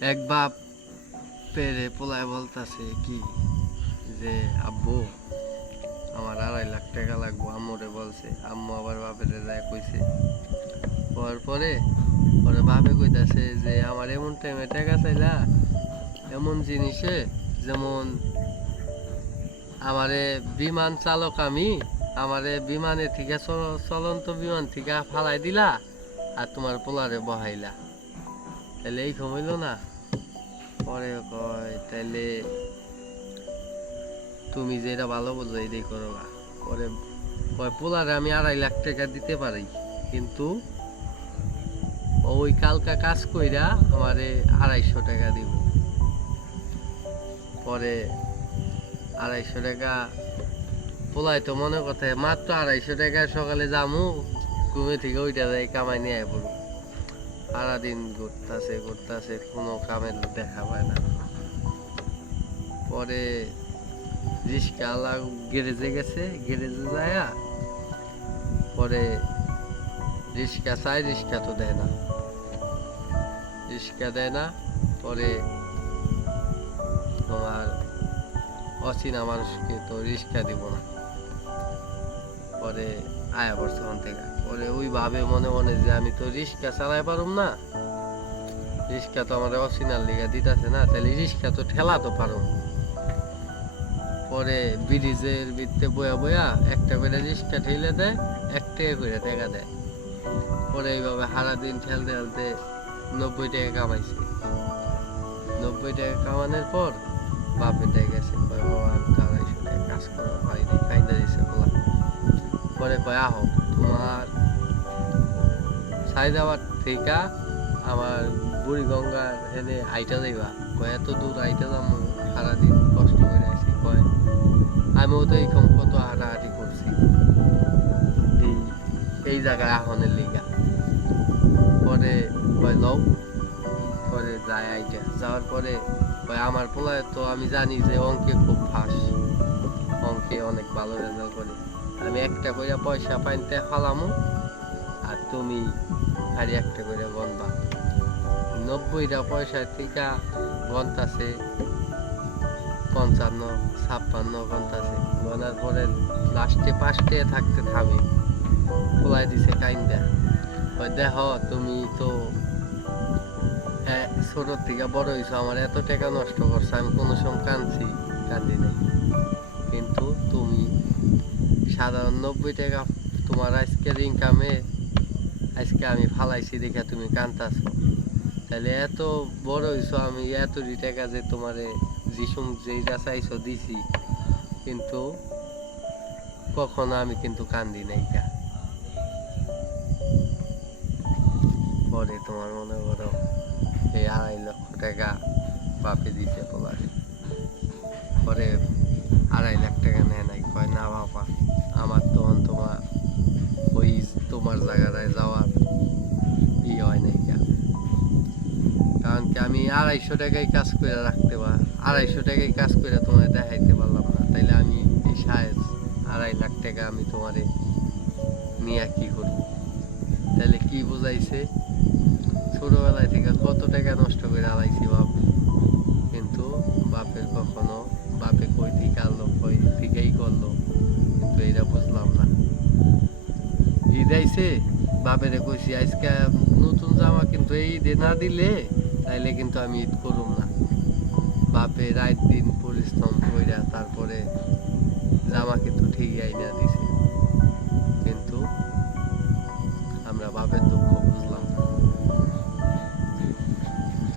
এক বাপ পেরে পোলায় বলতাছে কি যে, আব্বু, আমার আড়াই লাখ টাকা লাগবো। আম্মুরে বলছে, আম্মু আবার বাপের যায় কইছে। হওয়ার পরে পরে বাপে কইতাছে যে, আমার এমন টাইমে টাকা চাইলা, এমন জিনিসে যেমন আমারে বিমান চালক আমি, আমারে বিমানে থেকে চল- চলন্ত বিমান থেকে ফালাই দিলা আর তোমার পোলারে বহাইলা। তাহলে এই কমাইলো না? পরে কয়, তাহলে তুমি যেটা ভালো বোঝো এটাই করো। পরে কয়, পোলারে আমি আড়াই লাখ টাকা দিতে পারি, কিন্তু ওই কালকা কাজ কইরা আমারে আড়াইশো টাকা দিব। পরে আড়াইশো টাকা পোলাই তো মনে কথা, মাত্র আড়াইশো টাকা সকালে যামু, ঘুমে থেকে ওইটা যাই কামাই নিয়ে পড়ব সারাদিন ঘুরতাছে ঘুরতাছে, কোনো কামের দেখা পায় না। পরে রিস্কা আলা গ্যারেজে গেছে, গ্যারেজে যায়া পরে রিস্কা চাই রিস্কা তো দেয় না। রিস্কা দেয় না, পরে তোমার অচেনা মানুষকে তো রিস্কা দিব না। পরে আয়া পড়ছে থেকে। পরে ওই ভাবে মনে মনে যে আমি তো রিস্কা চালাই পারুম না। রিস্কা তো আমার অচেনার লিগা দিতেছে না তাহলে রিস্কা তো ঠেলা তো পারুম। পরে ব্রিজের ভিত্তে বয়া বয়া একটা করে রিস্কা ঠেলে দেয় এক টাকা করে টাকা দেয়। পরে এইভাবে সারা দিন ঠেলতে ঠেলতে নব্বই টাকা কামাইছে। নব্বই টাকা কামানোর পর বাপের টাকা গেছে, কয়, বাবা আড়াইশো টাকা কাজ করা হয়নি কাইন্দা দিছে বলা। পরে কয়, আহো। সাইদাবাদ থেকে আমার বুড়ি গঙ্গার এনে আইটা যাইবা। কয়, এত দূর আইটা যাব সারাদিন কষ্ট করে আছি কয় আমিও তো এইরকম কত হাঁটাহাঁটি করছি। এই জায়গায় আহনের লিগা। পরে কয়, লও। পরে যায় আইটা। যাওয়ার পরে কয়, আমার পোলায় তো আমি জানি যে অঙ্কে খুব ফাঁস। অঙ্কে অনেক ভালো রেজাল্ট করে। আমি একটা করে পয়সা পাইতে ফালামো আর তুমি খালি একটা করে গনবা নব্বইটা পয়সা টিকা থেকে গন্তাছে পঞ্চান্ন, ছাপ্পান্ন গন্তাছে গনার পরে লাস্টে পাঁচটে থাকতে থামে। খোলাই দিছে কাইন্দা। ওই দেখ, তুমি তো ছোট থেকে বড় হয়েছো আমার এত টাকা নষ্ট করছ, আমি কোনো সময় কাঁদছি কান্দি নাই। কিন্তু তুমি সাধারণ নব্বই টাকা তোমার আজকের ইনকামে আজকে আমি ফালাইছি দেখে তুমি কান্তাছো তাহলে এত বড় হইছো আমি এত টাকা যে তোমারে যিসুম যেটা চাইছো দিছি। কিন্তু কখনো আমি কিন্তু কান্দি নাই কা পরে তোমার মনে করো এই আড়াই লক্ষ টাকা বাপে দিতে পোলারে। পরে আড়াই লাখ কারণ কি আমি আড়াইশো টাকায় কাজ করে রাখতে পার আড়াইশো টাকায় কাজ করে তোমার দেখাইতে পারলাম না। তাইলে আমি এই সাহেব আড়াই লাখ টাকা আমি তোমারে নিয়ে কি করব? তাহলে কি বুঝাইছে? ছোটবেলায় থেকে কত টাকা নষ্ট করে আলাইছি বাপ। কিন্তু বাপের কখনো বাপে কই থেকে আনলো, কই থেকেই করল, কিন্তু এটা বুঝলাম না। ঈদ আইছে, বাপেরে কইছি, আজকে নতুন জামা কিন্তু এই ঈদে না দিলে তাইলে কিন্তু আমি ঈদ করুম না। বাপে রাত দিন পরিশ্রম কইরা তারপরে জামাকে তো ঠিকই আইনা দিছে।